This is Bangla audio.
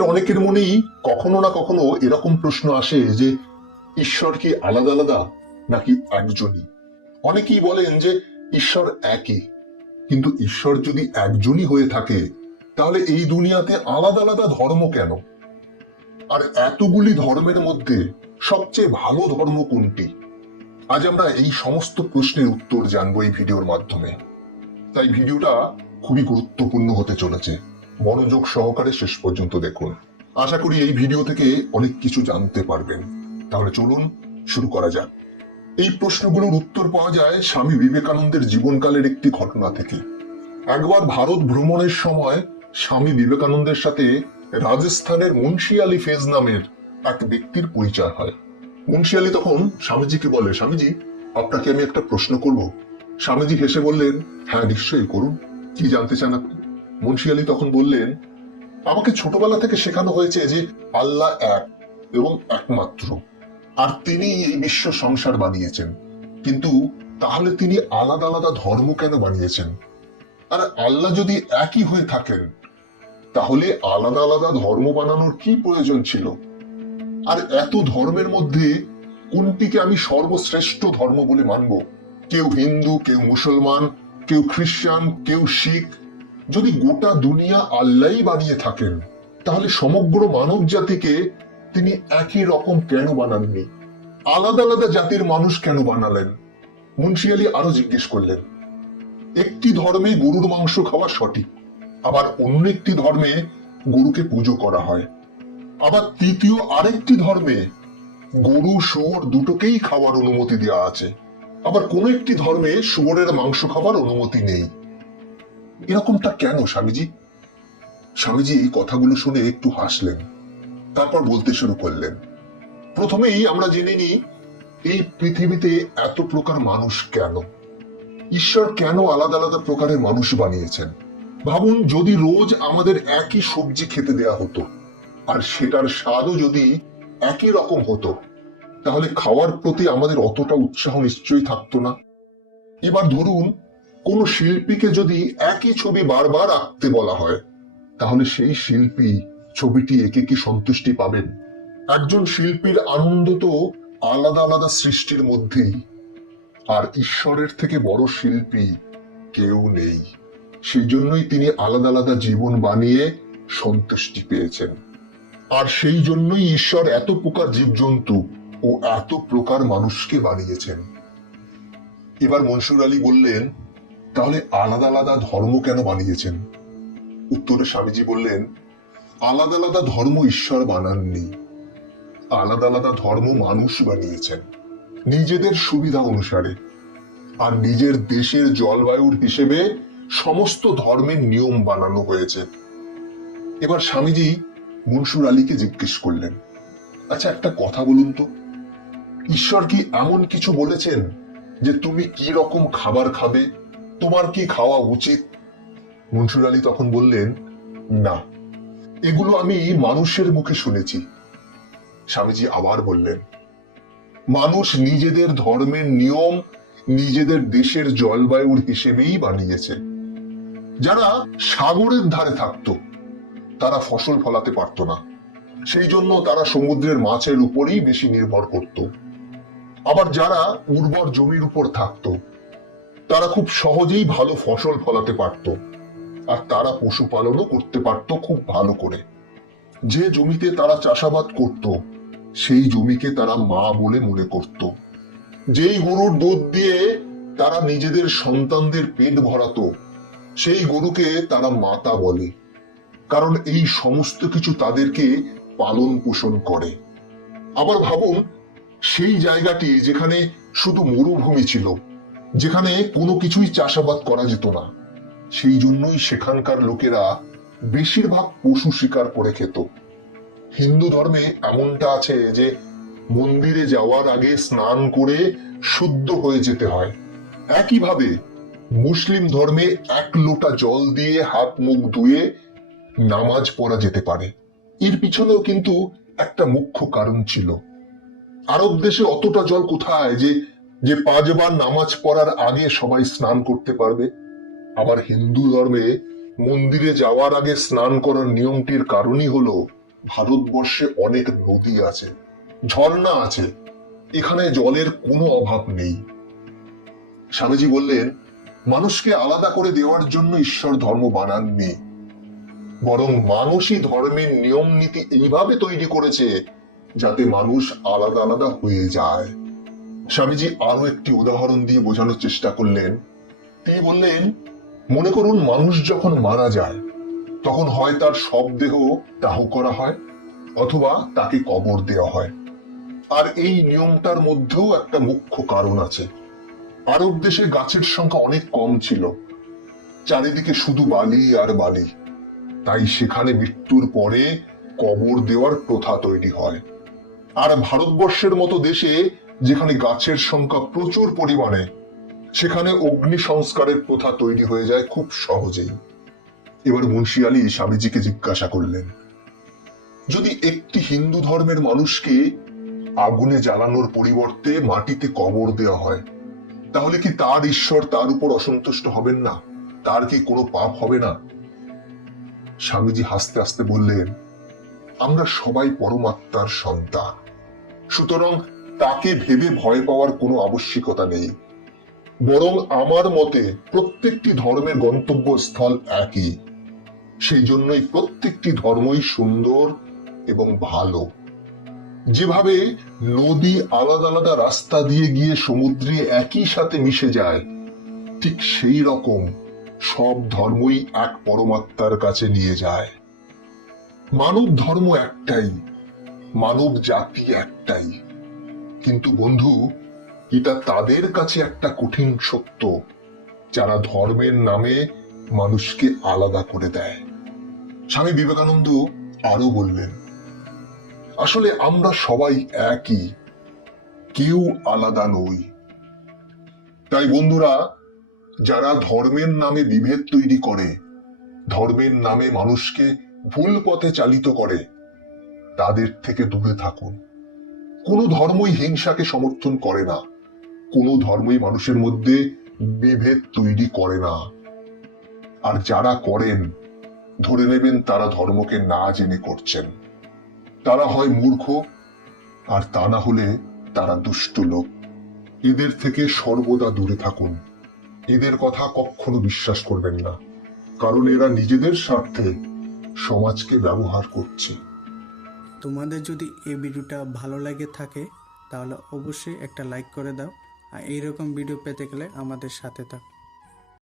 অনেকের মনেই কখনো না কখনো এরকম প্রশ্ন আসে যে, ঈশ্বর কি আলাদা আলাদা নাকি একজনই? অনেকেই বলেন যে, ঈশ্বর একই কিন্তু ঈশ্বর যদি একজনই হয়ে থাকে, তাহলে এই দুনিয়াতে আলাদা আলাদা ধর্ম কেন? আর এতগুলি ধর্মের মধ্যে সবচেয়ে ভালো ধর্ম কোনটি? আজ আমরা এই সমস্ত প্রশ্নের উত্তর জানব এই ভিডিওর মাধ্যমে। তাই ভিডিওটা খুবই গুরুত্বপূর্ণ হতে চলেছে। মনোযোগ সহকারে শেষ পর্যন্ত দেখুন। আশা করি এই ভিডিও থেকে অনেক কিছু জানতে পারবেন। তাহলে চলুন শুরু করা যাক। এই প্রশ্নগুলোর উত্তর পাওয়া যায় স্বামী বিবেকানন্দের জীবনকালের একটি ঘটনা থেকে। একবার ভারত ভ্রমণের সময় স্বামী বিবেকানন্দের সাথে রাজস্থানের মুন্সি আলী ফেজ নামের এক ব্যক্তির পরিচয় হয়। মুন্সি আলী তখন স্বামীজিকে বলে, স্বামীজি, আপনাকে আমি একটা প্রশ্ন করব। স্বামীজি হেসে বললেন হ্যাঁ নিশ্চয়ই করুন। কি জানতে চান আপনি? মুন্সি আলী তখন বললেন, আমাকে ছোটবেলা থেকে শেখানো হয়েছে যে আল্লাহ এক এবং একমাত্র। আর তিনি এই বিশ্ব সংসার বানিয়েছেন। কিন্তু তাহলে তিনি আলাদা আলাদা ধর্ম কেন বানিয়েছেন? আর আল্লাহ যদি একই হয়ে থাকেন, তাহলে আলাদা আলাদা ধর্ম বানানোর কি প্রয়োজন ছিল? আর এত ধর্মের মধ্যে কোনটিকে আমি সর্বশ্রেষ্ঠ ধর্ম বলে মানব? কেউ হিন্দু, কেউ মুসলমান, কেউ খ্রিস্টান, কেউ শিখ যদি গোটা দুনিয়া আল্লাহই বানিয়ে থাকেন, তাহলে সমগ্র মানব জাতিকে তিনি একই রকম কেন বানাননি? আলাদা আলাদা জাতির মানুষ কেন বানালেন? মুন্সি আলী আরও জিজ্ঞেস করলেন। একটি ধর্মে গরুর মাংস খাওয়া সঠিক, আবার অন্য একটি ধর্মে গরুকে পুজো করা হয়। আবার তৃতীয় আরেকটি ধর্মে গরু, শুয়োর দুটোকেই খাওয়ার অনুমতি দেওয়া আছে। আবার কোন একটি ধর্মে শুয়োরের মাংস খাওয়ার অনুমতি নেই। এরকমটা কেন, স্বামীজি? স্বামীজি এই কথাগুলো শুনে একটু হাসলেন, তারপর বলতে শুরু করলেন, প্রথমেই আমরা জেনে নিই, এই পৃথিবীতে এত প্রকার মানুষ কেন? ঈশ্বর কেন আলাদা আলাদা প্রকারের মানুষ বানিয়েছেন? ভাবুন, যদি রোজ আমাদের একই সবজি খেতে দেয়া হতো, আর সেটার স্বাদও যদি একই রকম হতো, তাহলে খাওয়ার প্রতি আমাদের অতটা উৎসাহ নিশ্চয়ই থাকতো না। এবার ধরুন কোন শিল্পীকে যদি একই ছবি বারবার আঁকতে বলা হয়, তাহলে সেই শিল্পী ছবিটি একে কি সন্তুষ্টি পাবেন? একজন শিল্পীর আনন্দ তো আলাদা আলাদা সৃষ্টির মধ্যেই, আর ঈশ্বরের থেকে বড় শিল্পী কেউ নেই। সেই জন্যই তিনি আলাদা আলাদা জীবন বানিয়ে সন্তুষ্টি পেয়েছেন। আর সেই জন্যই ঈশ্বর এত প্রকার জীবজন্তু ও এত প্রকার মানুষকে বানিয়েছেন। এবার মনসুর আলী বললেন তাহলে আলাদা আলাদা ধর্ম কেন বানিয়েছেন? উত্তরে স্বামীজি বললেন, আলাদা আলাদা ধর্ম ঈশ্বর বানাননি। আলাদা আলাদা ধর্ম মানুষ বানিয়েছেন, নিজেদের সুবিধা অনুসারে। আর নিজের দেশের জলবায়ুর হিসেবে সমস্ত ধর্মের নিয়ম বানানো হয়েছে। এবার স্বামীজি মনসুর আলীকে জিজ্ঞেস করলেন আচ্ছা একটা কথা বলুন তো। ঈশ্বর কি এমন কিছু বলেছেন যে তুমি কি রকম খাবার খাবে তোমার কি খাওয়া উচিত? মনসুর আলী তখন বললেন, না, এগুলো আমি মানুষের মুখে শুনেছি। স্বামীজি আবার বললেন, মানুষ নিজেদের ধর্মের নিয়ম নিজেদের দেশের জলবায়ুর হিসেবেই বানিয়েছে। যারা সাগরের ধারে থাকতো, তারা ফসল ফলাতে পারত না। সেই জন্য তারা সমুদ্রের মাছের উপরেই বেশি নির্ভর করত। আবার যারা উর্বর জমির উপর থাকতো তারা খুব সহজেই ভালো ফসল ফলাতে পারত। আর তারা পশুপালনও করতে পারত খুব ভালো করে। যে জমিতে তারা চাষাবাদ করত, সেই জমিকে তারা মা বলে মনে করত। যেই গরুর দুধ দিয়ে তারা নিজেদের সন্তানদের পেট ভরাতো, সেই গরুকে তারা মাতা বলে। কারণ এই সমস্ত কিছু তাদেরকে পালন পোষণ করে। আবার ভাবুন, সেই জায়গাটি যেখানে শুধু মরুভূমি ছিল যেখানে কোনো কিছুই চাষাবাদ করা যেত না। সেই জন্যই সেখানকার লোকেরা বেশিরভাগ পশু শিকার করে খেত। হিন্দু ধর্মে এমনটা আছে যে, মন্দিরে যাওয়ার আগে স্নান করে শুদ্ধ হয়ে যেতে হয়। একইভাবে মুসলিম ধর্মে এক লোটা জল দিয়ে হাত মুখ ধুয়ে নামাজ পড়া যেতে পারে। এর পিছনেও কিন্তু একটা মুখ্য কারণ ছিল। আরব দেশে অতটা জল কোথায় যে যে পাঁচবার নামাজ পড়ার আগে সবাই স্নান করতে পারবে। আবার হিন্দু ধর্মে মন্দিরে যাওয়ার আগে স্নান করার নিয়মটির কারণই হলো ভারতবর্ষে অনেক নদী আছে, ঝর্ণা আছে। এখানে জলের কোনো অভাব নেই। স্বামীজি বললেন, মানুষকে আলাদা করে দেওয়ার জন্য ঈশ্বর ধর্ম বানাননি। বরং মানুষই ধর্মের নিয়ম নীতি এইভাবে তৈরি করেছে যাতে মানুষ আলাদা আলাদা হয়ে যায়। স্বামীজি আরও একটি উদাহরণ দিয়ে বোঝানোর চেষ্টা করলেন। তিনি বললেন, মনে করুন, মানুষ যখন মারা যায়, তখন হয় তার সব দেহ দাহ করা হয় অথবা তাকে কবর দেওয়া হয়। আর এই নিয়মটার মধ্যেও একটা মুখ্য কারণ আছে। আরব দেশে গাছের সংখ্যা অনেক কম ছিল। চারিদিকে শুধু বালি আর বালি। তাই সেখানে মৃত্যুর পরে কবর দেওয়ার প্রথা তৈরি হয়। আর ভারতবর্ষের মতো দেশে যেখানে গাছের সংখ্যা প্রচুর পরিমাণে, সেখানে অগ্নি সংস্কারের প্রথা তৈরি হয়ে যায় খুব সহজেই। এবার মুন্সি আলী স্বামীজিকে জিজ্ঞাসা করলেন, যদি একটি হিন্দু ধর্মের মানুষকে আগুনে জ্বালানোর পরিবর্তে মাটিতে কবর দেওয়া হয়, তাহলে কি তার ঈশ্বর তার উপর অসন্তুষ্ট হবেন না? তার কি কোনো পাপ হবে না? স্বামীজি হাসতে হাসতে বললেন, আমরা সবাই পরমাত্মার সন্তান। সুতরাং তাকে ভেবে ভয় পাওয়ার কোনো আবশ্যিকতা নেই। বরং আমার মতে প্রত্যেকটি ধর্মের গন্তব্যস্থল একই। সেই জন্যই প্রত্যেকটি ধর্মই সুন্দর এবং ভালো। যেভাবে নদী আলাদা আলাদা রাস্তা দিয়ে গিয়ে সমুদ্রে একই সাথে মিশে যায়, ঠিক সেই রকম সব ধর্মই এক পরমাত্মার কাছে নিয়ে যায়। মানব ধর্ম একটাই, মানব জাতি একটাই। কিন্তু বন্ধু, এটা তাদের কাছে একটা কঠিন সত্য। যারা ধর্মের নামে মানুষকে আলাদা করে দেয়। স্বামী বিবেকানন্দ আরও বললেন, আসলে আমরা সবাই একই, কেউ আলাদা নই। তাই বন্ধুরা, যারা ধর্মের নামে বিভেদ তৈরি করে, ধর্মের নামে মানুষকে ভুল পথে চালিত করে, তাদের থেকে দূরে থাকুন। কোনো ধর্মই হিংসাকে সমর্থন করে না। কোনো ধর্মই মানুষের মধ্যে বিভেদ তৈরি করে না। আর যারা করেন, ধরে নেবেন তারা ধর্মকে না জেনে করছেন। তারা হয় মূর্খ, আর তা না হলে তারা দুষ্ট লোক। এদের থেকে সর্বদা দূরে থাকুন। এদের কথা কখনো বিশ্বাস করবেন না, কারণ এরা নিজেদের স্বার্থে সমাজকে ব্যবহার করছে। তোমাদের যদি এই ভিডিওটা ভালো লাগে থাকে, তাহলে অবশ্যই একটা লাইক করে দাও। আর এইরকম ভিডিও পেতে গেলে আমাদের সাথে থাকো।